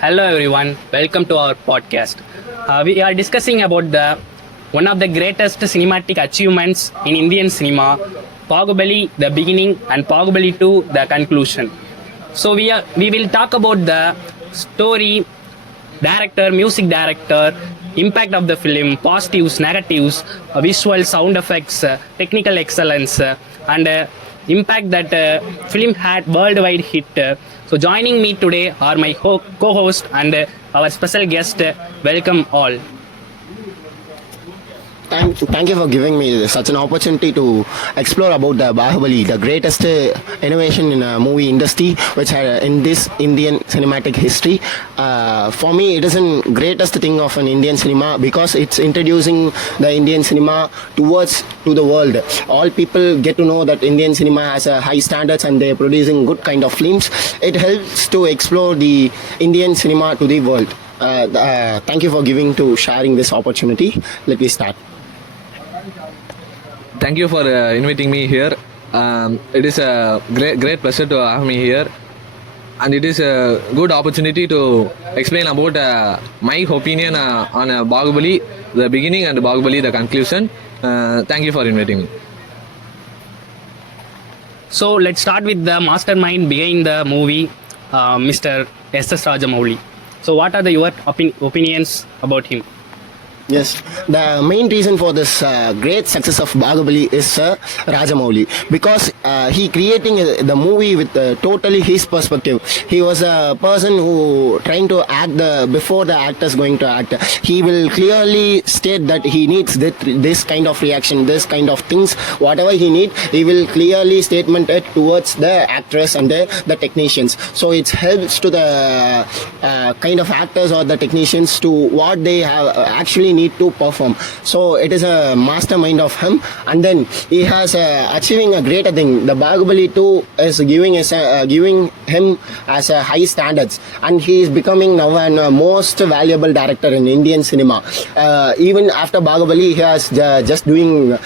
Hello everyone, welcome to our podcast. We are discussing about the one of the greatest cinematic achievements in Indian cinema, Bahubali the beginning and Bahubali 2 the conclusion. We will talk about the story, director, music director, impact of the film, positives, negatives, visual sound effects, technical excellence, and impact that film had worldwide hit. So joining me today are my co-host and our special guest. Welcome all. Thank you for giving me such an opportunity to explore about the Bahubali, the greatest innovation in a movie industry, which in this Indian cinematic history. For me, it is the greatest thing of an Indian cinema because it's introducing the Indian cinema to the world. All people get to know that Indian cinema has a high standards and they're producing good kind of films. It helps to explore the Indian cinema to the world. Thank you for sharing this opportunity. Let me start. Thank you for inviting me here. It is a great pleasure to have me here, and it is a good opportunity to explain about my opinion on Bahubali, the beginning, and Bahubali, the conclusion. Thank you for inviting me. So let's start with the mastermind behind the movie, Mr. S.S. Rajamouli. So what are your opinions about him? Yes, the main reason for this great success of Bahubali is Rajamouli because he creating the movie with totally his perspective. He was a person who trying to act before the actors going to act. He will clearly state that he needs this kind of reaction, this kind of things, whatever he need. He will clearly statement it towards the actress and the technicians. So it helps to the kind of actors or the technicians to what they have actually need to perform. So it is a mastermind of him, and then he has achieving a greater thing. The Bahubali 2 is giving him as a high standards, and he is becoming now a most valuable director in Indian cinema. Even after Bahubali, he has just doing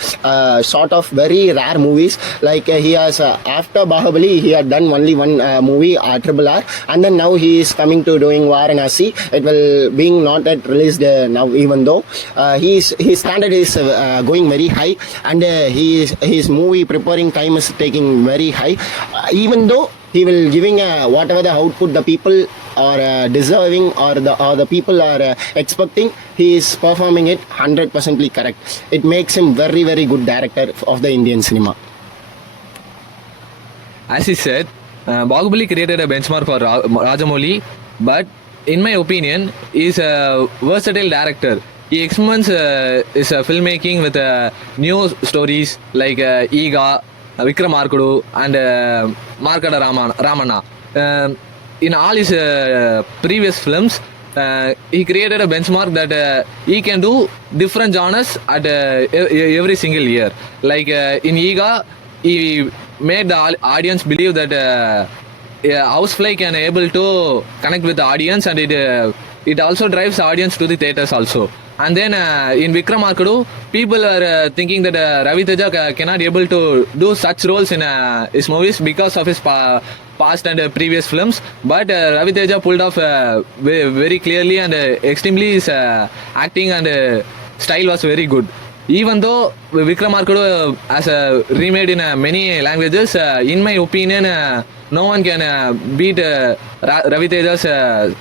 sort of very rare movies. Like he has after Bahubali, he had done only one movie, RRR, and then now he is coming to doing Varanasi. It will being not yet released now, even though his standard is going very high, and his movie preparing time is taking very high. Even though he will giving whatever the output the people are deserving or the people are expecting, he is performing it 100% correct. It makes him very good director of the Indian cinema. As he said, Bahubali created a benchmark for Rajamouli, but in my opinion, he is a versatile director. He experiments his filmmaking with new stories like Iga, Vikram Arkudu, and Markada Ramana. In all his previous films, he created a benchmark that he can do different genres at every single year. Like in Iga, he made the audience believe that Housefly can able to connect with the audience, and it also drives the audience to the theaters also. And then in Vikram Arkudu, people are thinking that Ravi Teja cannot able to do such roles in his movies because of his past and previous films. But Ravi Teja pulled off very clearly, and extremely his acting and style was very good. Even though Vikram Arkudu has remade in many languages, in my opinion, no one can beat Ravi Teja's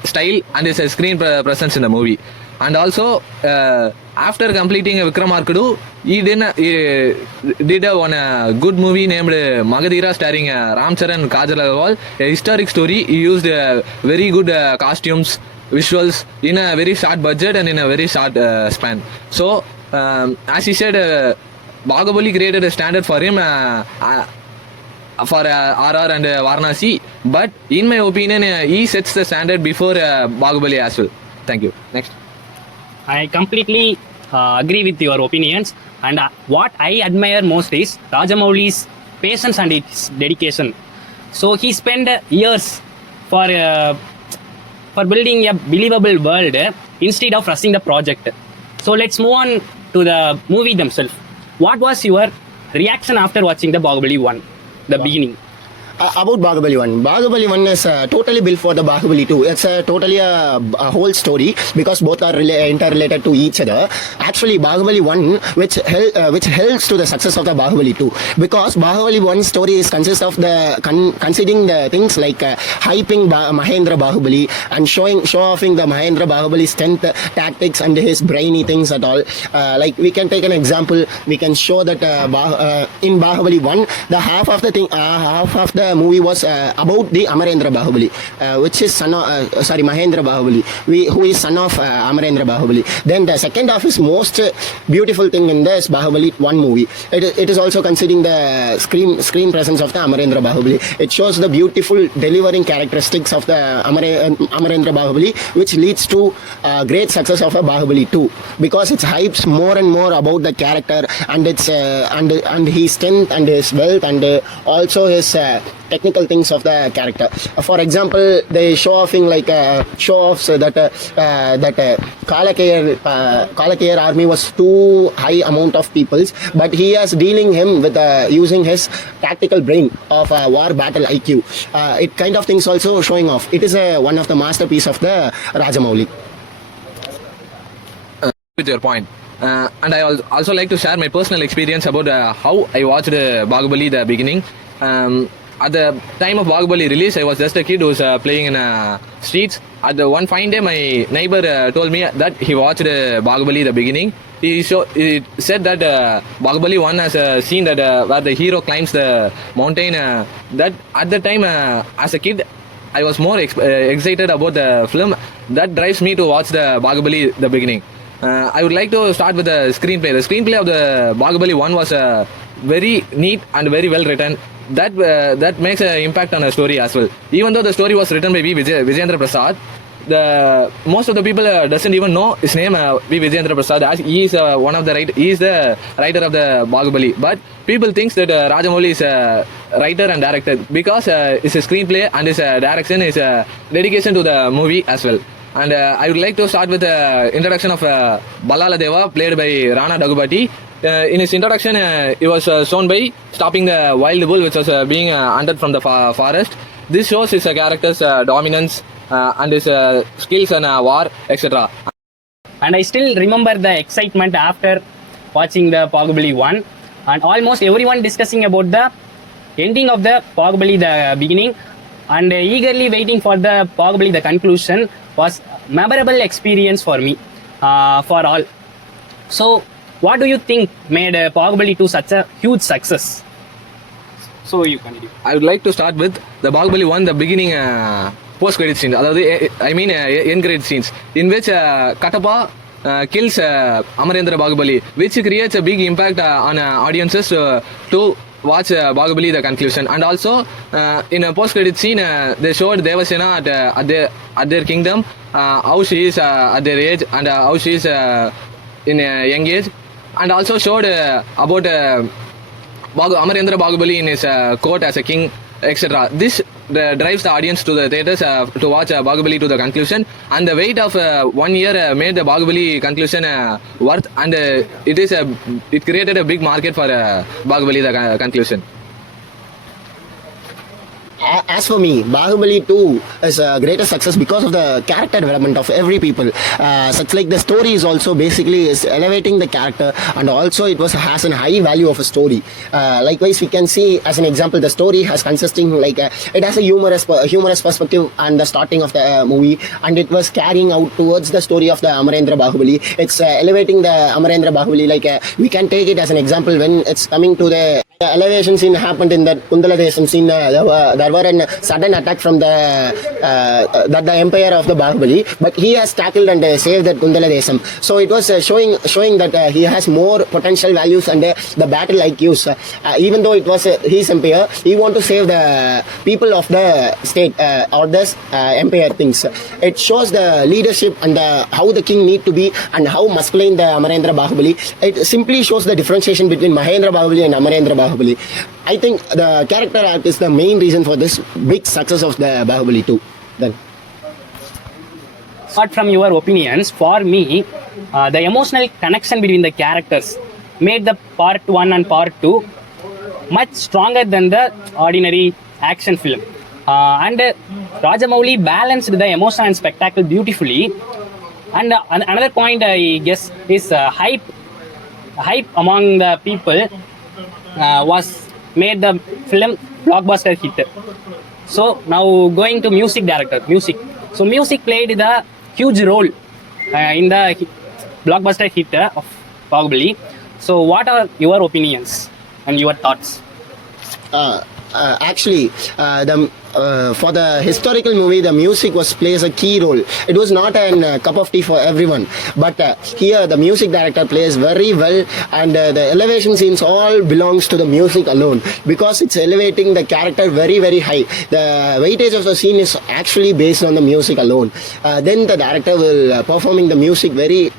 style and his screen presence in the movie. And also, after completing Vikram Arkudu, he did one good movie named Magadhira, starring Ram Charan and Kajal Agarwal, a historic story. He used very good costumes, visuals in a very short budget and in a very short span. So, as he said, Bahubali created a standard for him for RR and Varanasi, but in my opinion, he sets the standard before Bahubali as well. Thank you. Next. I completely agree with your opinions, and what I admire most is Rajamouli's patience and its dedication. So he spent years for building a believable world instead of rushing the project. So let's move on to the movie themselves. What was your reaction after watching the Bahubali 1, the beginning? About Bahubali 1. Bahubali 1 is totally built for the Bahubali 2. It's totally a whole story because both are interrelated to each other. Actually, Bahubali 1, which helps to the success of the Bahubali 2, because Bahubali 1 story is consists of the considering the things like hyping Mahendra Bahubali and show offing the Mahendra Bahubali strength, tactics, and his brainy things at all. Like we can take an example. We can show that in Bahubali 1, the half of the movie was about the Amarendra Bahubali, which is Mahendra Bahubali, who is son of Amarendra Bahubali. Then the second half is most beautiful thing in this Bahubali 1 movie. It is also considering the screen presence of the Amarendra Bahubali. It shows the beautiful delivering characteristics of the Amarendra Bahubali, which leads to great success of a Bahubali 2, because it hypes more and more about the character and its and his strength and his wealth and also his technical things of the character. For example, they show offing like show offs that Kalakayar army was too high amount of peoples, but he is dealing him with using his tactical brain of war battle IQ. It kind of things also showing off. It is one of the masterpiece of the Rajamouli. With your point. And I also like to share my personal experience about how I watched Bahubali the beginning. At the time of Bahubali release, I was just a kid who was playing in streets. At the one fine day, my neighbor told me that he watched Bahubali the beginning. He said that Bahubali 1 has a scene that where the hero climbs the mountain. That at the time, as a kid, I was more excited about the film. That drives me to watch the Bahubali the beginning. I would like to start with the screenplay. The screenplay of the Bahubali 1 was very neat and very well written. That makes an impact on the story as well. Even though the story was written by Vijayendra Prasad, most of the people doesn't even know his name, V. Vijayendra Prasad, as he is he is the writer of the Bahubali. But people think that Rajamouli is a writer and director because his screenplay and his direction is a dedication to the movie as well. And I would like to start with the introduction of Ballala Deva, played by Rana Daggubati. In his introduction, he was shown by stopping the wild bull which was being hunted from the forest. This shows his character's dominance and his skills in war, etc. And I still remember the excitement after watching the Bahubali 1, and almost everyone discussing about the ending of the Bahubali the beginning and eagerly waiting for the Bahubali the conclusion was memorable experience for me, for all. So what do you think made Bahubali 2 such a huge success? So you continue. I would like to start with the Bahubali 1, the beginning post-credit scene, end credit scenes, in which Katappa kills Amarendra Bahubali, which creates a big impact on audiences to watch Bahubali the conclusion. And also in a post-credit scene, they showed Devasena at their kingdom, how she is at their age and how she is in a young age, and also showed about Amarendra Bahubali in his court as a king, etc. This drives the audience to the theatres to watch Bahubali to the conclusion, and the wait of 1 year made the Bahubali conclusion worth, and it created a big market for Bahubali the conclusion. As for me, Bahubali 2 is a greater success because of the character development of every people. Such like the story is also basically is elevating the character, and also it has a high value of a story. Likewise, we can see as an example, the story has consisting like it has a humorous perspective and the starting of the movie, and it was carrying out towards the story of the Amarendra Bahubali. It's elevating the Amarendra Bahubali. Like we can take it as an example when it's coming to the elevation scene happened in that Kundala Desam scene. There were a sudden attack from the empire of the Bahubali, but he has tackled and saved that Kundala Desam. So it was showing that he has more potential values and the battle IQs. Even though it was his empire, he want to save the people of the state or this empire things. It shows the leadership and how the king need to be and how masculine the Amarendra Bahubali. It simply shows the differentiation between Mahendra Bahubali and Amarendra Bahubali. I think the character arc is the main reason for this big success of the Bahubali 2. Then, apart from your opinions, for me, the emotional connection between the characters made the part 1 and part 2 much stronger than the ordinary action film. And Rajamouli balanced the emotion and spectacle beautifully. And another point I guess is hype among the people was made the film blockbuster hit. So now going to music director, music. So music played the huge role in the blockbuster hit of Bahubali. So what are your opinions and your thoughts? Actually, for the historical movie, the music plays a key role. It was not a cup of tea for everyone, but here the music director plays very well, and the elevation scenes all belongs to the music alone, because it's elevating the character very very high. The weightage of the scene is actually based on the music alone. Then the director will performing the music very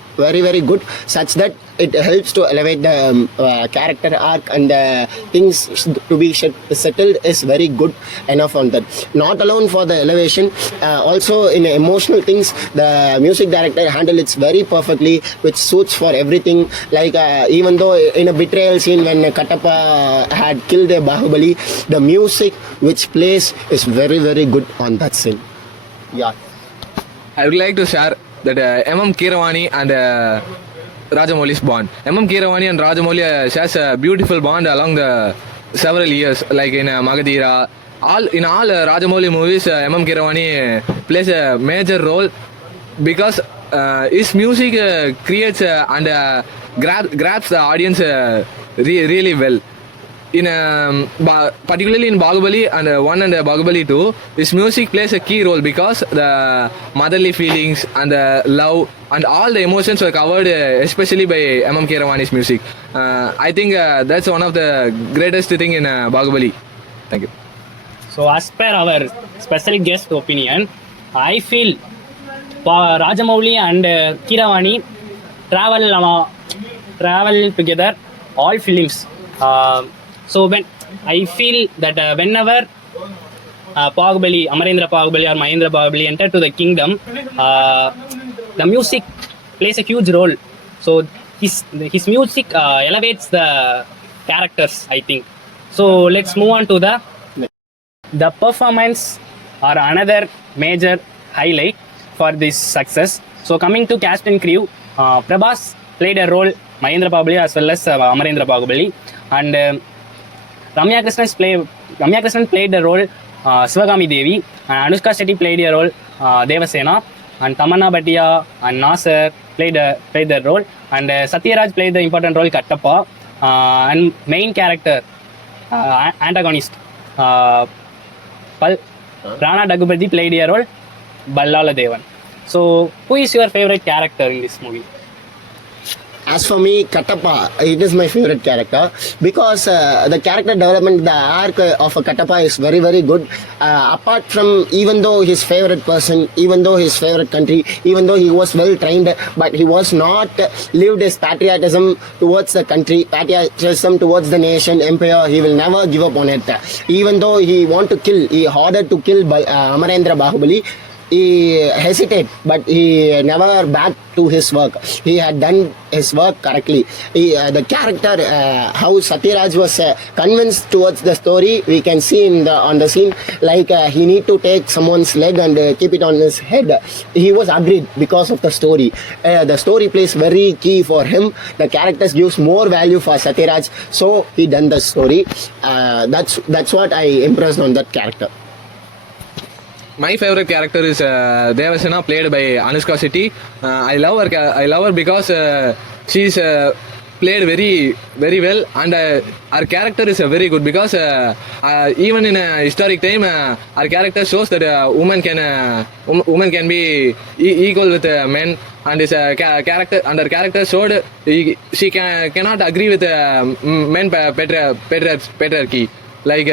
good, such that it helps to elevate the character arc, and things to be settled is very good enough on that. Not alone for the elevation, also in emotional things, the music director handle it very perfectly, which suits for everything. Like even though in a betrayal scene when Katappa had killed a Bahubali, the music which plays is very good on that scene. Yeah. I would like to share that M.M. Keeravani and Rajamouli's bond. M.M. Keeravani and Rajamouli shares a beautiful bond along the several years, like in Magadira. In all Rajamouli movies, M.M. Keeravani plays a major role because his music creates and grabs the audience really well. In particularly in Bahubali and 1 and Bahubali 2, his music plays a key role because the motherly feelings and the love and all the emotions were covered especially by M.M. Keeravani's music. I think that's one of the greatest thing in Bahubali. Thank you. So as per our special guest opinion, I feel Rajamouli and Keeravani travel together all films. So when I feel that whenever Bahubali, Amarendra Bahubali or Mahendra Bahubali enter to the kingdom, the music plays a huge role. So his music elevates the characters, I think. So let's move on to the performance are another major highlight for this success. So coming to cast and crew, Prabhas played a role Mahendra Bahubali as well as Amarendra Bahubali, and Ramya Krishnan played the role Sivagami Devi, and Anushka Shetty played a role Devasena, and Tamanna Bhatia and Nasser played the role, and Satyaraj played the important role Kattappa, and main character antagonist Rana Daggubati played a role Ballala Devan. So who is your favorite character in this movie? As for me, Kattappa, it is my favorite character because the character development, the arc of a Kattappa is very good. Apart from, even though his favorite person, even though his favorite country, even though he was well trained, but he was not lived his patriotism towards the country, patriotism towards the nation, empire. He will never give up on it. Even though he ordered to kill Amarendra Bahubali, he hesitated, but he never backed to his work. He had done his work correctly. The character, how Satyaraj was convinced towards the story, we can see on the scene, like he need to take someone's leg and keep it on his head. He was agreed because of the story. The story plays very key for him. The characters gives more value for Satyaraj, so he done the story. That's what I impressed on that character. My favorite character is Devasena, played by Anushka Shetty. I love her because she's played very well, and her character is very good because even in a historic time, her character shows that women can be equal with men, and his character and her character showed she cannot agree with men patriarchy, like.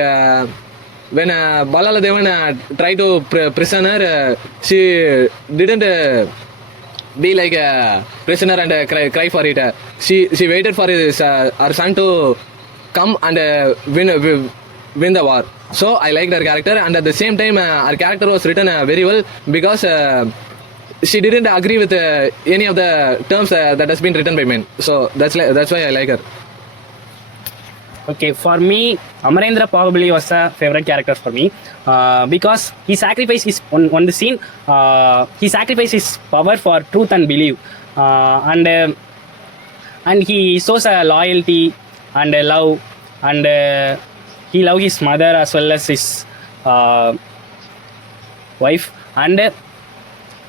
When Ballala Devan tried to prison her, she didn't be like a prisoner and cry for it. She waited for her son to come and win the war. So I liked her character, and at the same time, her character was written very well because she didn't agree with any of the terms that has been written by men. So that's why I like her. Okay, for me, Amarendra Bahubali was a favorite character for me because he sacrificed his on the scene. He sacrificed his power for truth and belief, and he shows a loyalty and a love, and he loved his mother as well as his wife. And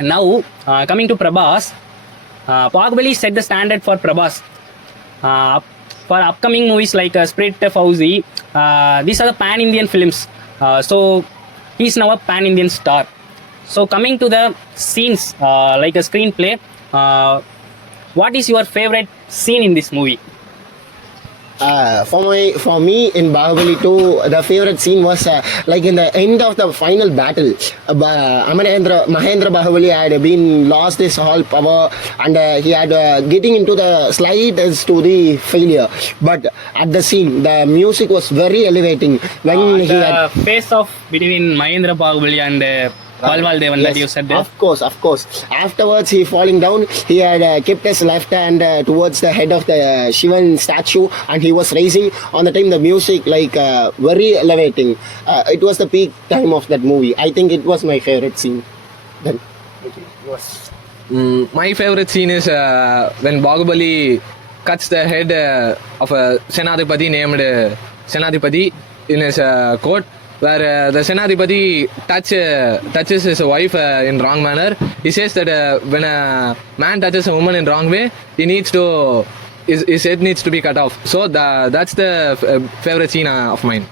now coming to Prabhas, Bahubali set the standard for Prabhas. For upcoming movies like Spirit Fauzi, these are the pan-Indian films. So he's now a pan-Indian star. So coming to the scenes like a screenplay, what is your favorite scene in this movie? For me in Bahubali 2, the favorite scene was like in the end of the final battle. Mahendra Bahubali had been lost his whole power, and he had getting into the slide as to the failure. But at the scene, the music was very elevating when he The had. face off between Mahendra Bahubali and Balwal Devan that you said there. Of course. Afterwards, he falling down. He had kept his left hand towards the head of the Shivan statue, and he was raising. On the time, the music like very elevating. It was the peak time of that movie. I think it was my favorite scene. Then. My favorite scene is when Bahubali cuts the head of a Senadipati named Senadipati in his court, where the Senadipati touches his wife in wrong manner. He says that when a man touches a woman in wrong way, his head needs to be cut off. So that's the favorite scene of mine.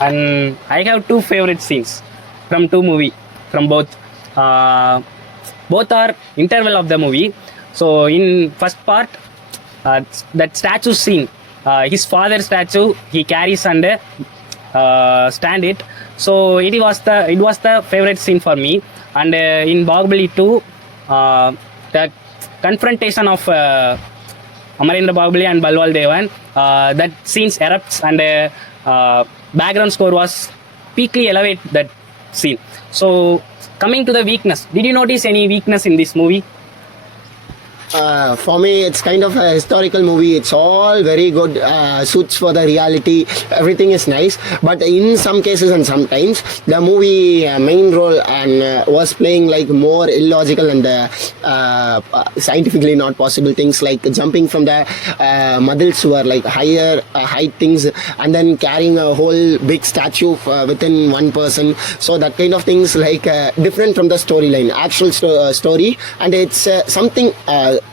And I have two favorite scenes from two movie, from both. Both are interval of the movie. So in first part, that statue scene, his father's statue, he carries and stand it. So it was the favorite scene for me. And in Bahubali 2, the confrontation of Amarendra Bahubali and Balwal Devan, that scenes erupts, and background score was peakly elevate that scene. So coming to the weakness, did you notice any weakness in this movie? For me, it's kind of a historical movie. It's all very good, suits for the reality. Everything is nice, but in some cases and sometimes the movie main role and was playing like more illogical and scientifically not possible things, like jumping from the Madil Sewer, like higher height things, and then carrying a whole big statue within one person. So that kind of things like different from the storyline, actual story, and it's something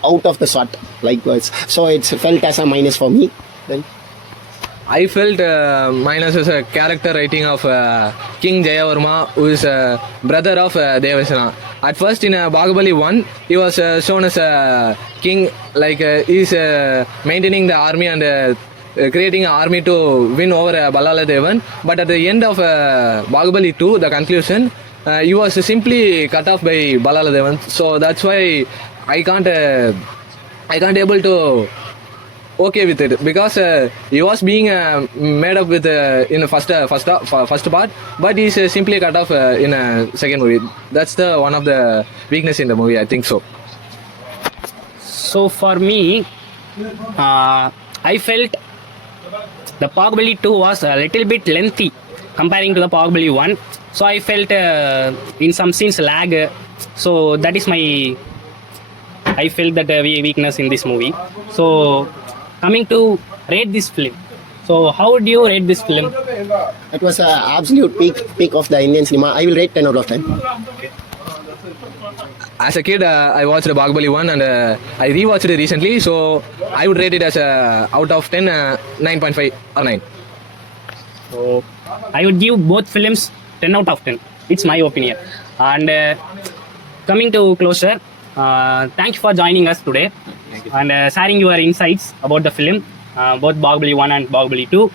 out of the sort likewise. So it's felt as a minus for me. Then I felt minus as a character writing of King Jayavarma, who is a brother of Devasena. At first in Bahubali 1, he was shown as a king, like he's maintaining the army and creating an army to win over Balala Devan. But at the end of Bahubali 2, the conclusion, he was simply cut off by Balala Devan. So that's why I can't able to okay with it, because he was being made up with in the first part, but he's simply cut off in a second movie. That's the one of the weakness in the movie, I think so. So for me, I felt the Bahubali 2 was a little bit lengthy comparing to the Bahubali 1. So I felt in some scenes lag. So that is I felt that weakness in this movie. So coming to rate this film. So how would you rate this film? it was an absolute peak of the Indian cinema. I will rate 10 out of 10. As a kid, I watched Bahubali 1 and I rewatched it recently, so I would rate it as out of 10, 9.5 or 9. So I would give both films 10 out of 10. It's my opinion. And coming to closure, thank you for joining us today and sharing your insights about the film, both Bahubali 1 and Bahubali 2.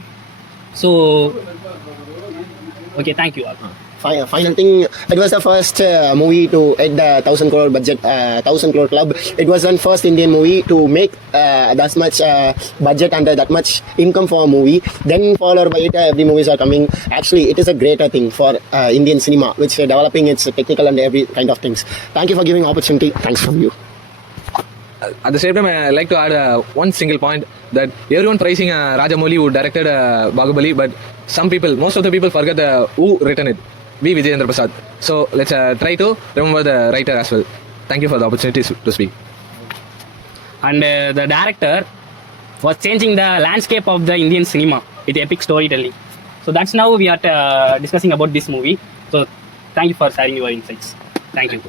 So, okay, thank you all. Final thing, it was the first movie to hit the 1,000 crore budget, 1,000 crore club. It was the first Indian movie to make that much budget and that much income for a movie. Then followed by it, every movies are coming. Actually, it is a greater thing for Indian cinema, which developing its technical and every kind of things. Thank you for giving opportunity. Thanks from you. at the same time, I like to add one single point that everyone praising Rajamouli who directed Bahubali, but most of the people forget who written it. V. Vijayendra Prasad. So let's try to remember the writer as well. Thank you for the opportunity to speak. And the director was changing the landscape of the Indian cinema with epic storytelling. So that's now we are discussing about this movie. So thank you for sharing your insights. Thank you.